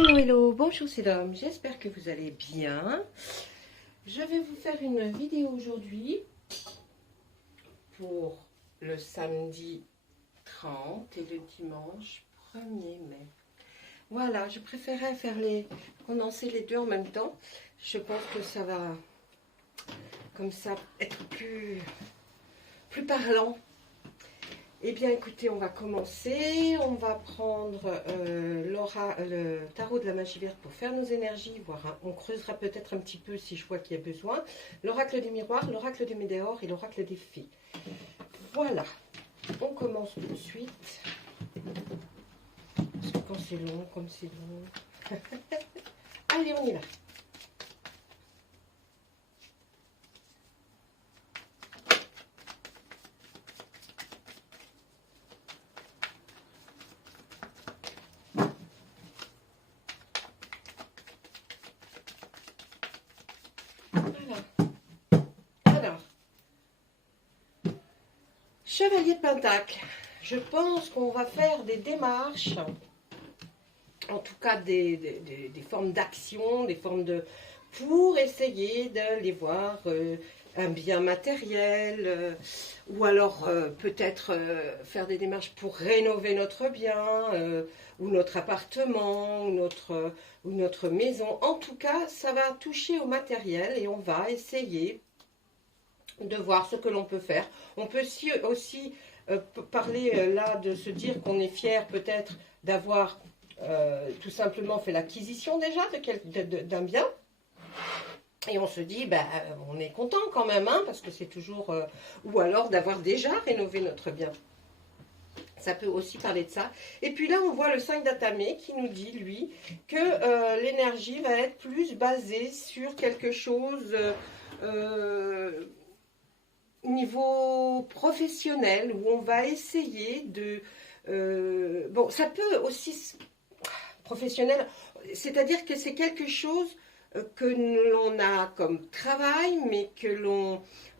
Hello, hello, bonjour c'est Dom, j'espère que vous allez bien. Je vais vous faire une vidéo aujourd'hui pour le samedi 30 et le dimanche 1er mai. Voilà, je préférais condenser les deux en même temps. Je pense que ça va comme ça être plus parlant. Eh bien écoutez, on va commencer, on va prendre le tarot de la magie verte pour faire nos énergies, voir, hein, on creusera peut-être un petit peu si je vois qu'il y a besoin, l'oracle des miroirs, l'oracle des météores et l'oracle des fées. Voilà, on commence tout de suite, parce que quand c'est long, comme c'est long, allez on y va. Alors, Chevalier de Pentacle, je pense qu'on va faire des démarches, en tout cas des formes d'action, des formes pour essayer d'aller voir un bien matériel, ou alors peut-être faire des démarches pour rénover notre bien, ou notre appartement, ou notre maison. En tout cas, ça va toucher au matériel et on va essayer de voir ce que l'on peut faire. On peut aussi parler là de se dire qu'on est fier peut-être d'avoir tout simplement fait l'acquisition déjà d'un bien. Et on se dit, ben, on est content quand même, hein, parce que c'est toujours... ou alors d'avoir déjà rénové notre bien. Ça peut aussi parler de ça. Et puis là, on voit le 5 d'Atamé qui nous dit, lui, que l'énergie va être plus basée sur quelque chose... niveau professionnel, où on va essayer de... bon, ça peut aussi... professionnel, c'est-à-dire que c'est quelque chose que l'on a comme travail, mais que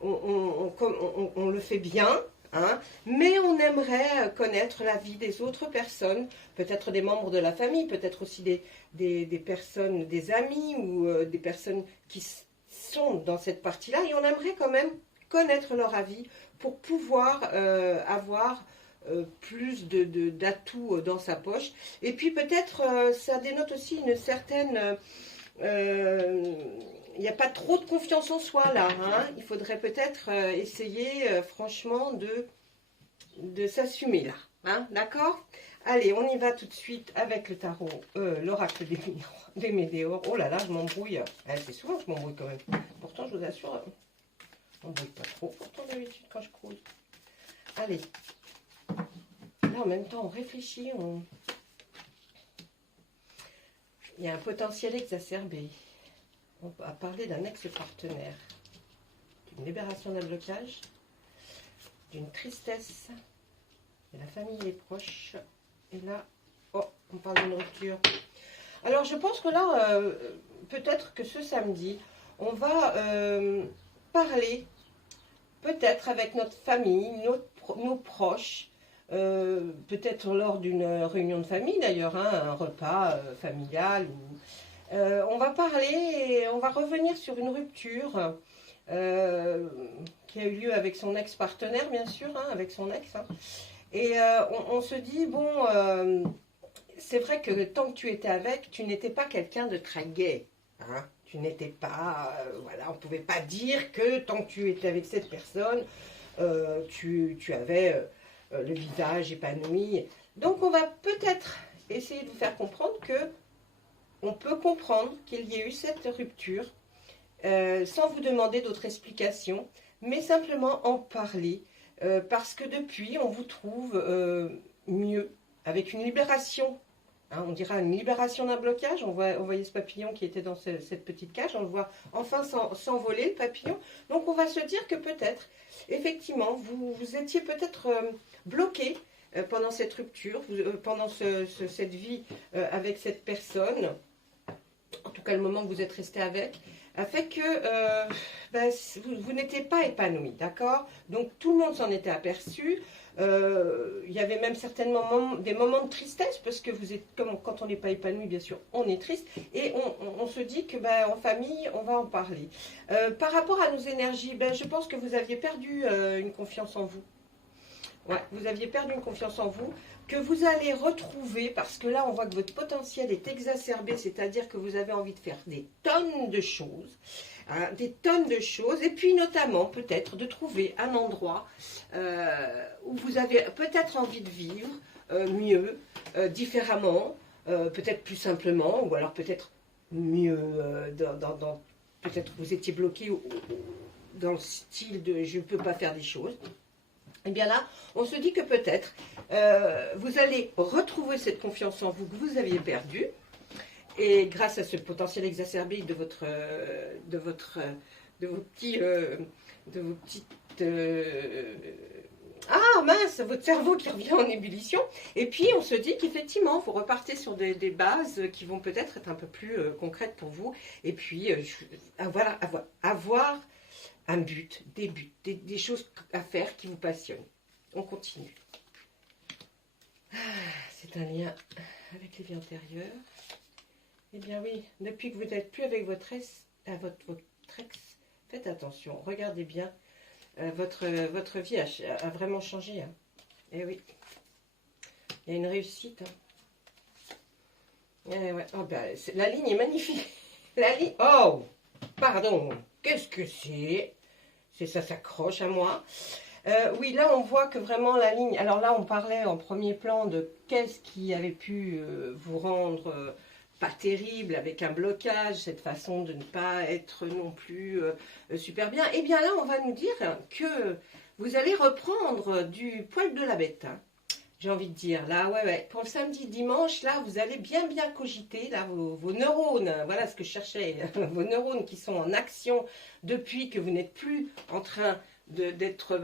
on le fait bien, hein, mais on aimerait connaître la vie des autres personnes, peut-être des membres de la famille, peut-être aussi des personnes, des amis, ou des personnes qui sont dans cette partie-là, et on aimerait quand même connaître leur avis pour pouvoir avoir plus d'atouts dans sa poche. Et puis peut-être ça dénote aussi une certaine... il n'y a pas trop de confiance en soi là, hein. Il faudrait peut-être essayer franchement de s'assumer là, hein, d'accord? Allez, on y va tout de suite avec le tarot, l'oracle des météores. Oh là là, je m'embrouille. C'est souvent que je m'embrouille quand même. Pourtant, je vous assure, je m'embrouille pas trop pourtant d'habitude quand je crouse. Allez. Là, en même temps, on réfléchit, il y a un potentiel exacerbé. On va parler d'un ex-partenaire, d'une libération d'un blocage, d'une tristesse, de la famille et proches. Et là, oh, on parle d'une rupture. Alors, je pense que là, peut-être que ce samedi, on va parler, peut-être avec notre famille, nos proches, peut-être lors d'une réunion de famille d'ailleurs, hein, un repas familial. On va parler et on va revenir sur une rupture qui a eu lieu avec son ex-partenaire, bien sûr, hein, avec son ex. Hein. Et on se dit, bon, c'est vrai que le temps que tu étais avec, tu n'étais pas quelqu'un de très gai. Hein. Tu n'étais pas, voilà, on ne pouvait pas dire que tant que tu étais avec cette personne, tu avais le visage épanoui. Donc on va peut-être essayer de vous faire comprendre que on peut comprendre qu'il y ait eu cette rupture sans vous demander d'autres explications, mais simplement en parler parce que depuis on vous trouve mieux, avec une libération. Hein, on dira une libération d'un blocage. On voyait ce papillon qui était dans cette petite cage. On le voit enfin s'envoler, le papillon. Donc on va se dire que peut-être, effectivement, vous étiez peut-être bloqué pendant cette rupture, pendant cette vie avec cette personne. En tout cas, le moment que vous êtes resté avec, a fait que vous n'étiez pas épanoui, d'accord? Donc tout le monde s'en était aperçu. Il y avait même certainement des moments de tristesse, parce que vous êtes, comme quand on n'est pas épanoui, bien sûr, on est triste. Et on se dit que en famille, on va en parler. Par rapport à nos énergies, je pense que vous aviez perdu une confiance en vous. Ouais, vous aviez perdu une confiance en vous, que vous allez retrouver, parce que là, on voit que votre potentiel est exacerbé, c'est-à-dire que vous avez envie de faire des tonnes de choses, hein, des tonnes de choses, et puis notamment, peut-être, de trouver un endroit où vous avez peut-être envie de vivre mieux, différemment, peut-être plus simplement, ou alors peut-être mieux, peut-être vous étiez bloqué dans le style de « je ne peux pas faire des choses ». Et bien là, on se dit que peut-être vous allez retrouver cette confiance en vous que vous aviez perdue, et grâce à ce potentiel exacerbé de vos petites ah mince, votre cerveau qui revient en ébullition. Et puis on se dit qu'effectivement, vous repartez sur des bases qui vont peut-être être un peu plus concrètes pour vous. Et puis avoir un but, des buts, des choses à faire qui vous passionnent. On continue. C'est un lien avec les vies antérieures. Eh bien oui, depuis que vous n'êtes plus avec votre ex, faites attention, regardez bien. Votre vie a vraiment changé. Hein. Eh oui. Il y a une réussite. Hein. Eh ouais. Oh, la ligne est magnifique. La ligne. Oh, pardon. Qu'est-ce que c'est? C'est ça s'accroche à moi. Oui, là, on voit que vraiment la ligne... Alors là, on parlait en premier plan de qu'est-ce qui avait pu vous rendre pas terrible, avec un blocage, cette façon de ne pas être non plus super bien. Eh bien là, on va nous dire que vous allez reprendre du poil de la bête. Hein. J'ai envie de dire, là, ouais. Pour le samedi, dimanche, là, vous allez bien cogiter, là, vos neurones, voilà ce que je cherchais, vos neurones qui sont en action depuis que vous n'êtes plus en train d'être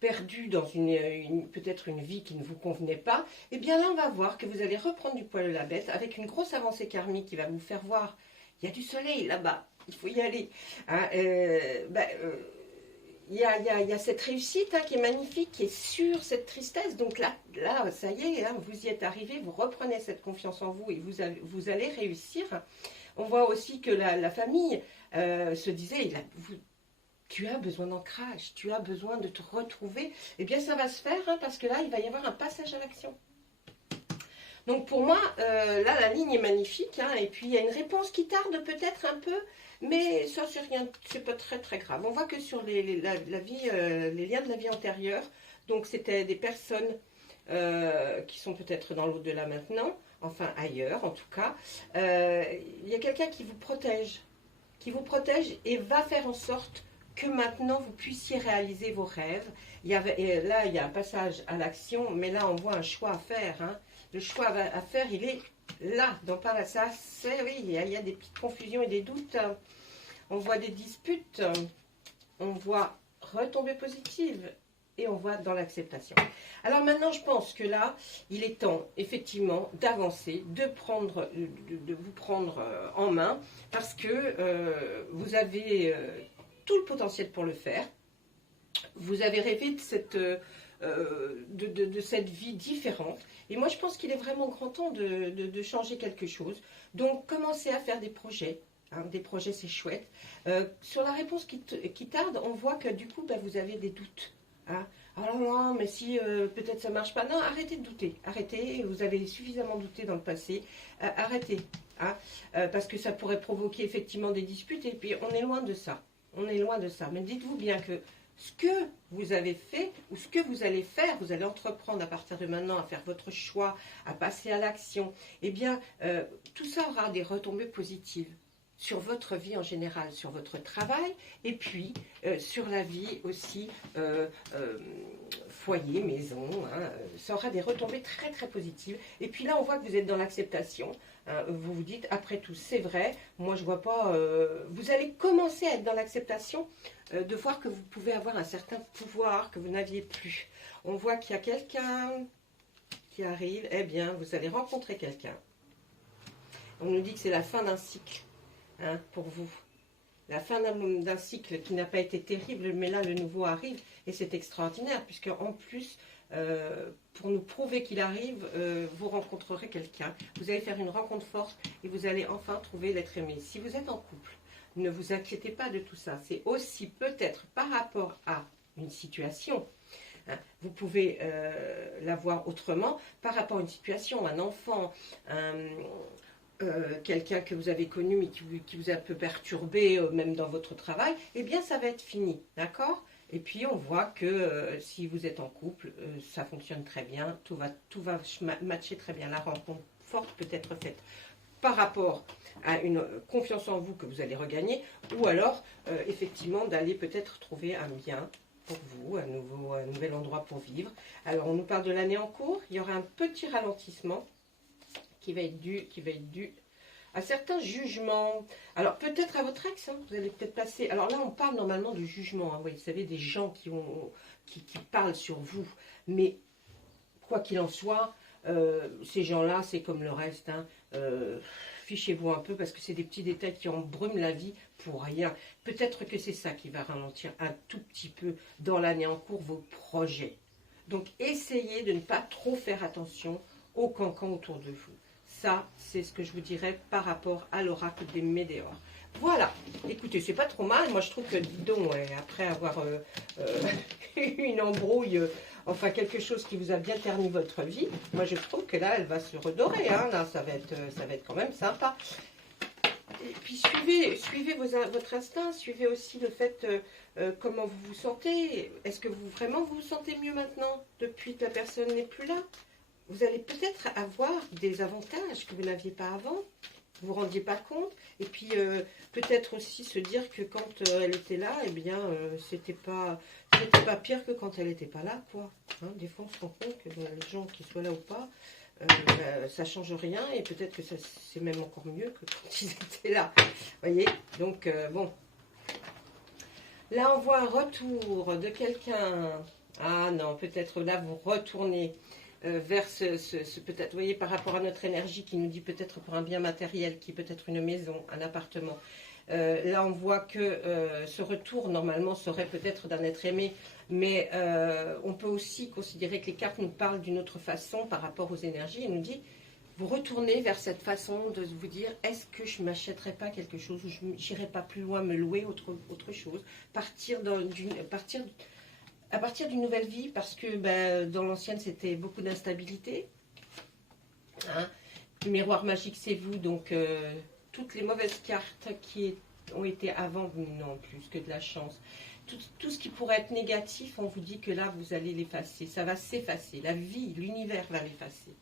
perdu dans peut-être une vie qui ne vous convenait pas, eh bien là, on va voir que vous allez reprendre du poil de la bête avec une grosse avancée karmique qui va vous faire voir, il y a du soleil là-bas, il faut y aller. Hein, il y a cette réussite hein, qui est magnifique, qui est sur cette tristesse. Donc là ça y est, hein, vous y êtes arrivé, vous reprenez cette confiance en vous et vous allez réussir. On voit aussi que la famille se disait, tu as besoin d'ancrage, tu as besoin de te retrouver. Eh bien, ça va se faire hein, parce que là, il va y avoir un passage à l'action. Donc pour moi, là, la ligne est magnifique. Hein, et puis, il y a une réponse qui tarde peut-être un peu. Mais ça, c'est rien, c'est pas très très grave. On voit que sur les liens de la vie antérieure, donc c'était des personnes qui sont peut-être dans l'au-delà maintenant, enfin ailleurs en tout cas, il y a quelqu'un qui vous protège et va faire en sorte que maintenant vous puissiez réaliser vos rêves. Là, il y a un passage à l'action, mais là, on voit un choix à faire. Hein. Le choix à faire, il est là, dans par là. Ça, oui, il y a des petites confusions et des doutes. On voit des disputes, on voit retombées positives et on voit dans l'acceptation. Alors maintenant, je pense que là, il est temps, effectivement, d'avancer, de vous prendre en main parce que vous avez tout le potentiel pour le faire. Vous avez rêvé de cette vie différente. Et moi, je pense qu'il est vraiment grand temps de changer quelque chose. Donc, commencez à faire des projets. Hein, des projets, c'est chouette. Sur la réponse qui tarde, on voit que du coup, vous avez des doutes. Hein. Alors non, mais si peut-être ça ne marche pas. Non, arrêtez de douter. Arrêtez, vous avez suffisamment douté dans le passé. Arrêtez. Hein, parce que ça pourrait provoquer effectivement des disputes. Et puis, on est loin de ça. On est loin de ça. Mais dites-vous bien que ce que vous avez fait ou ce que vous allez faire, vous allez entreprendre à partir de maintenant à faire votre choix, à passer à l'action, eh bien, tout ça aura des retombées positives sur votre vie en général, sur votre travail et puis sur la vie aussi foyer, maison. Hein, ça aura des retombées très très positives. Et puis là, on voit que vous êtes dans l'acceptation. Hein, vous vous dites, après tout, c'est vrai, moi je vois pas... vous allez commencer à être dans l'acceptation de voir que vous pouvez avoir un certain pouvoir que vous n'aviez plus. On voit qu'il y a quelqu'un qui arrive, eh bien, vous allez rencontrer quelqu'un. On nous dit que c'est la fin d'un cycle hein, pour vous. la fin d'un cycle qui n'a pas été terrible, mais là, le nouveau arrive et c'est extraordinaire, puisque en plus, pour nous prouver qu'il arrive, vous rencontrerez quelqu'un. Vous allez faire une rencontre forte et vous allez enfin trouver l'être aimé. Si vous êtes en couple, ne vous inquiétez pas de tout ça. C'est aussi peut-être par rapport à une situation. Hein, vous pouvez la voir autrement par rapport à une situation, un enfant, quelqu'un que vous avez connu mais qui vous a un peu perturbé, même dans votre travail, eh bien ça va être fini, d'accord? Et puis on voit que si vous êtes en couple, ça fonctionne très bien, tout va matcher très bien. La rencontre forte peut être faite par rapport à une confiance en vous que vous allez regagner, ou alors effectivement d'aller peut-être trouver un bien pour vous, un nouvel endroit pour vivre. Alors on nous parle de l'année en cours, il y aura un petit ralentissement qui va être dû à certains jugements. Alors peut-être à votre ex, hein, vous allez peut-être passer. Alors là, on parle normalement de jugement. Hein, vous savez, des gens qui parlent sur vous. Mais quoi qu'il en soit, ces gens-là, c'est comme le reste. Hein, fichez-vous un peu parce que c'est des petits détails qui embrument la vie pour rien. Peut-être que c'est ça qui va ralentir un tout petit peu dans l'année en cours vos projets. Donc essayez de ne pas trop faire attention aux cancans autour de vous. Ça, c'est ce que je vous dirais par rapport à l'oracle des Médéors. Voilà, écoutez, c'est pas trop mal. Moi, je trouve que, dis donc, après avoir une embrouille, enfin quelque chose qui vous a bien terni votre vie, moi, je trouve que là, elle va se redorer. Hein. Là, ça va être quand même sympa. Et puis, suivez votre instinct, suivez aussi le fait comment vous vous sentez. Est-ce que vraiment vous vous sentez mieux maintenant, depuis que la personne n'est plus là? Vous allez peut-être avoir des avantages que vous n'aviez pas avant, vous ne vous rendiez pas compte, et puis peut-être aussi se dire que quand elle était là, eh bien, c'était pas pire que quand elle n'était pas là, quoi. Hein, des fois, on se rend compte que les gens qui soient là ou pas, ça change rien, et peut-être que c'est même encore mieux que quand ils étaient là. Vous voyez? Donc, bon. Là, on voit un retour de quelqu'un. Ah non, peut-être là, vous retournez vers peut-être, vous voyez, par rapport à notre énergie qui nous dit peut-être pour un bien matériel, qui peut être une maison, un appartement. Là, on voit que ce retour, normalement, serait peut-être d'un être aimé, mais on peut aussi considérer que les cartes nous parlent d'une autre façon par rapport aux énergies. Il nous dit, vous retournez vers cette façon de vous dire, est-ce que je ne m'achèterais pas quelque chose, ou je n'irais pas plus loin, me louer autre chose, à partir d'une nouvelle vie, parce que dans l'ancienne, c'était beaucoup d'instabilité. Hein. Le miroir magique, c'est vous, donc toutes les mauvaises cartes qui ont été avant, non, plus que de la chance. Tout ce qui pourrait être négatif, on vous dit que là, vous allez l'effacer. Ça va s'effacer. La vie, l'univers va l'effacer.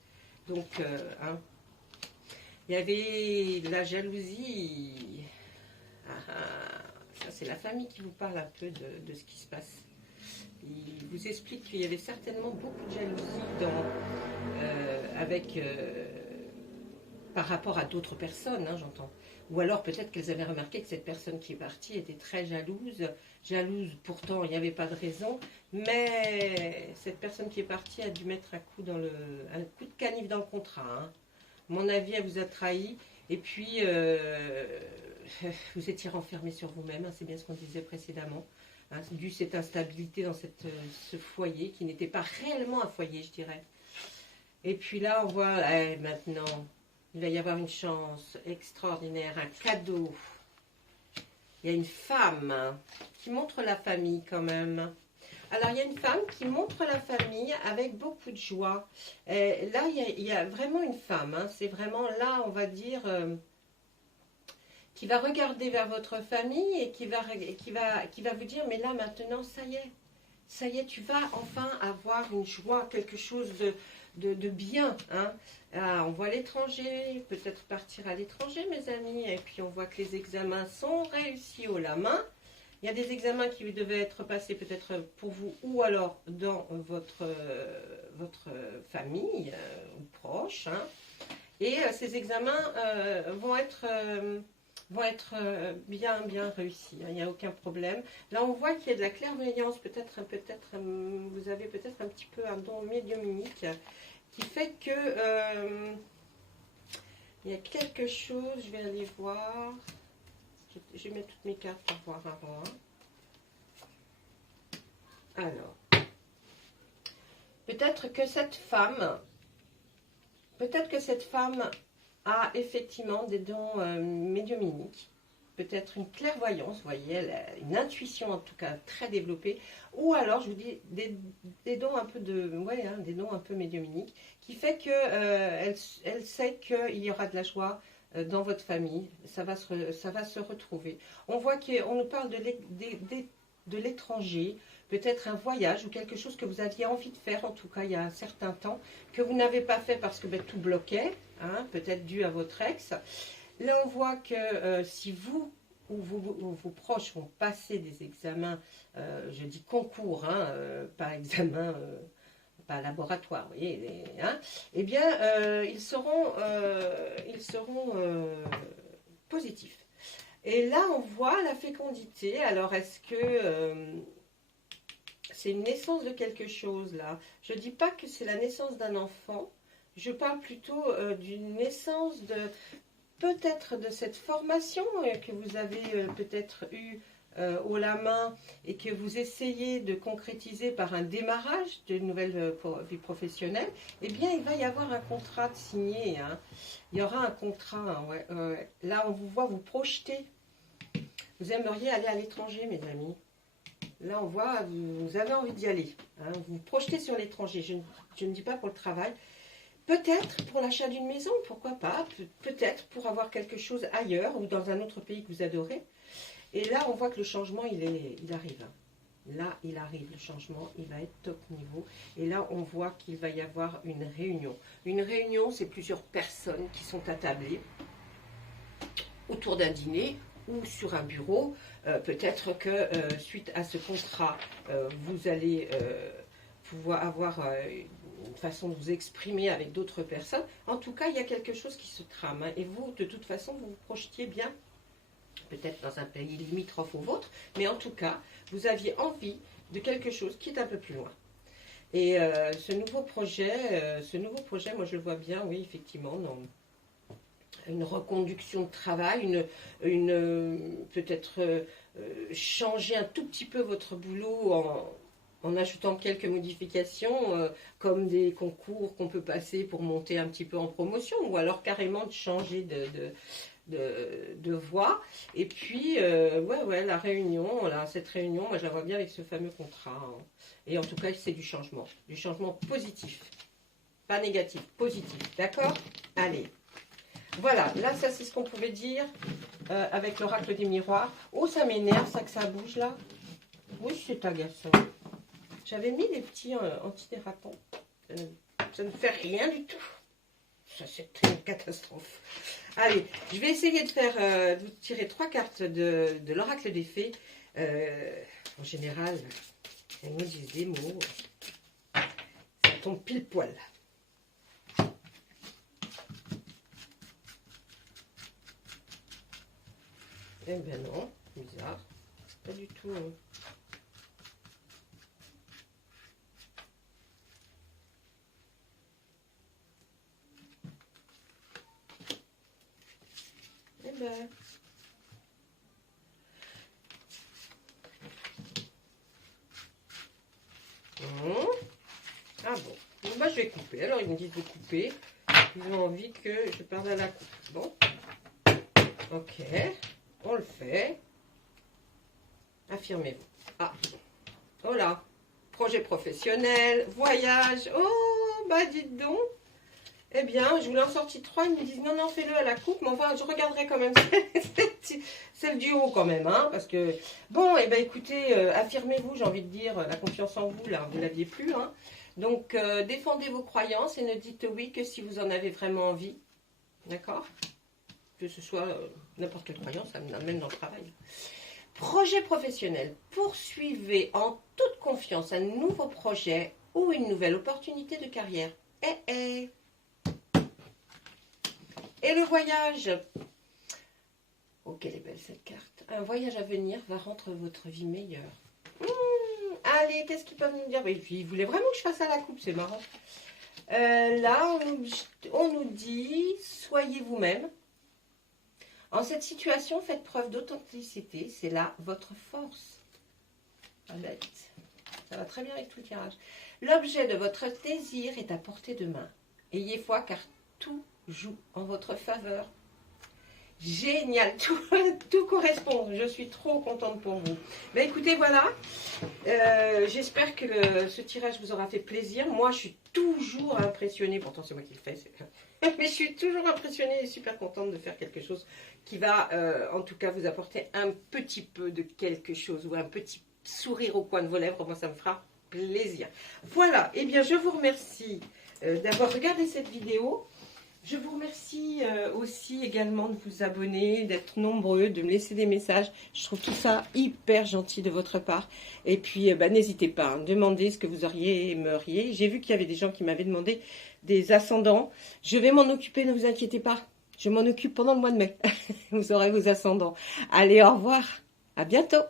Donc, hein. Il y avait la jalousie. Ça, c'est la famille qui vous parle un peu de ce qui se passe. Il vous explique qu'il y avait certainement beaucoup de jalousie par rapport à d'autres personnes, hein, j'entends. Ou alors peut-être qu'elles avaient remarqué que cette personne qui est partie était très jalouse. Pourtant il n'y avait pas de raison. Mais cette personne qui est partie a dû mettre un coup de canif dans le contrat. Hein. À mon avis, elle vous a trahi. Et puis, vous étiez renfermé sur vous-même, hein, c'est bien ce qu'on disait précédemment. Hein, dû cette instabilité dans ce foyer qui n'était pas réellement un foyer, je dirais. Et puis là, on voit, maintenant, il va y avoir une chance extraordinaire, un cadeau. Il y a une femme qui montre la famille quand même. Alors, il y a une femme qui montre la famille avec beaucoup de joie. Et là, il y a vraiment une femme. Hein, c'est vraiment là, on va dire... qui va regarder vers votre famille et qui va vous dire, mais là maintenant, ça y est, tu vas enfin avoir une joie, quelque chose de bien. Hein. Ah, on voit l'étranger, peut-être partir à l'étranger, mes amis, et puis on voit que les examens sont réussis haut la main. Il y a des examens qui devaient être passés peut-être pour vous ou alors dans votre famille ou proche. Hein. Et ces examens vont être bien réussis, hein, il n'y a aucun problème. Là, on voit qu'il y a de la clairvoyance, vous avez peut-être un petit peu un don médiumnique qui fait que il y a quelque chose, je vais aller voir, Je vais mettre toutes mes cartes pour voir avant. Alors, peut-être que cette femme a effectivement des dons médiumniques, peut-être une clairvoyance, vous voyez, elle a une intuition en tout cas très développée, ou alors je vous dis des dons un peu des dons un peu médiumniques, qui fait que elle sait qu'il y aura de la joie dans votre famille, ça va se retrouver. On voit qu'on nous parle de l'étranger, peut-être un voyage ou quelque chose que vous aviez envie de faire, en tout cas il y a un certain temps, que vous n'avez pas fait parce que tout bloquait, hein, peut-être dû à votre ex. Là on voit que si vous ou vos proches vont passer des examens, je dis concours, hein, pas examen, pas laboratoire, vous voyez, hein, eh bien ils seront positifs. Et là on voit la fécondité. Alors est-ce que c'est une naissance de quelque chose là? Je ne dis pas que c'est la naissance d'un enfant, je parle plutôt d'une naissance de peut-être de cette formation que vous avez peut-être eue haut la main et que vous essayez de concrétiser par un démarrage d'une nouvelle vie professionnelle. Eh bien il va y avoir un contrat de signé, hein. Il y aura un contrat, hein, ouais. Là on vous voit vous projeter. Vous aimeriez aller à l'étranger, mes amis. Là, on voit, vous avez envie d'y aller. Hein, vous vous projetez sur l'étranger. Je ne dis pas pour le travail. Peut-être pour l'achat d'une maison, pourquoi pas. Peut-être pour avoir quelque chose ailleurs ou dans un autre pays que vous adorez. Et là, on voit que le changement, il arrive. Là, il arrive, le changement, il va être top niveau. Et là, on voit qu'il va y avoir une réunion. Une réunion, c'est plusieurs personnes qui sont attablées autour d'un dîner ou sur un bureau. Peut-être que suite à ce contrat, vous allez pouvoir avoir une façon de vous exprimer avec d'autres personnes. En tout cas, il y a quelque chose qui se trame. Hein, et vous, de toute façon, vous vous projetiez bien, peut-être dans un pays limitrophe au vôtre, mais en tout cas, vous aviez envie de quelque chose qui est un peu plus loin. Et ce nouveau projet, moi je le vois bien, oui, effectivement, dans une reconduction de travail, peut-être changer un tout petit peu votre boulot en ajoutant quelques modifications, comme des concours qu'on peut passer pour monter un petit peu en promotion, ou alors carrément de changer de voie. Et puis, la réunion, là, cette réunion, moi je la vois bien avec ce fameux contrat. Hein. Et en tout cas, c'est du changement positif. Pas négatif, positif, d'accord? Allez. Voilà, là, ça, c'est ce qu'on pouvait dire avec l'oracle du miroir. Oh, ça m'énerve, ça, que ça bouge, là. Oui, c'est agaçant. J'avais mis des petits antidérapants. Ça ne fait rien du tout. Ça, c'est une catastrophe. Allez, je vais essayer de vous tirer 3 cartes de l'oracle des fées. En général, elles nous disent des mots. Ça tombe pile poil. Eh bien non, bizarre. Pas du tout. Hein. Eh ben. Ah bon. Bon, bah, je vais couper. Alors ils me disent de couper. Ils ont envie que je parle à la coupe. Bon. Ok. On le fait. Affirmez-vous. Ah. Oh là. Projet professionnel. Voyage. Oh, bah dites donc. Eh bien, je voulais en sortir 3. Ils me disent non, fais-le à la coupe. Mais enfin, je regarderai quand même celle du haut quand même. Hein, parce que, bon, eh bien, écoutez, affirmez-vous, j'ai envie de dire, la confiance en vous, là, vous ne l'aviez plus. Hein. Donc, défendez vos croyances et ne dites oui que si vous en avez vraiment envie. D'accord? Que ce soit n'importe quelle croyance, ça m'amène dans le travail. Projet professionnel. Poursuivez en toute confiance un nouveau projet ou une nouvelle opportunité de carrière. Et le voyage. Oh, quelle est belle cette carte. Un voyage à venir va rendre votre vie meilleure. Allez, qu'est-ce qu'ils peuvent nous dire? Ils voulaient vraiment que je fasse à la coupe, c'est marrant. Là, on nous dit, soyez vous-même. En cette situation, faites preuve d'authenticité. C'est là votre force. Honnête. Ça va très bien avec tout le tirage. L'objet de votre désir est à portée de main. Ayez foi car tout joue en votre faveur. Génial, tout correspond. Je suis trop contente pour vous. Ben écoutez, voilà. J'espère que ce tirage vous aura fait plaisir. Moi, je suis toujours impressionnée. Pourtant, c'est moi qui le fais. Mais je suis toujours impressionnée et super contente de faire quelque chose qui va, en tout cas, vous apporter un petit peu de quelque chose ou un petit sourire au coin de vos lèvres. Moi, ça me fera plaisir. Voilà. Eh bien, je vous remercie d'avoir regardé cette vidéo. Je vous remercie aussi également de vous abonner, d'être nombreux, de me laisser des messages. Je trouve tout ça hyper gentil de votre part. Et puis, n'hésitez pas, demandez ce que vous aimeriez. J'ai vu qu'il y avait des gens qui m'avaient demandé des ascendants. Je vais m'en occuper, ne vous inquiétez pas. Je m'en occupe pendant le mois de mai. Vous aurez vos ascendants. Allez, au revoir. À bientôt.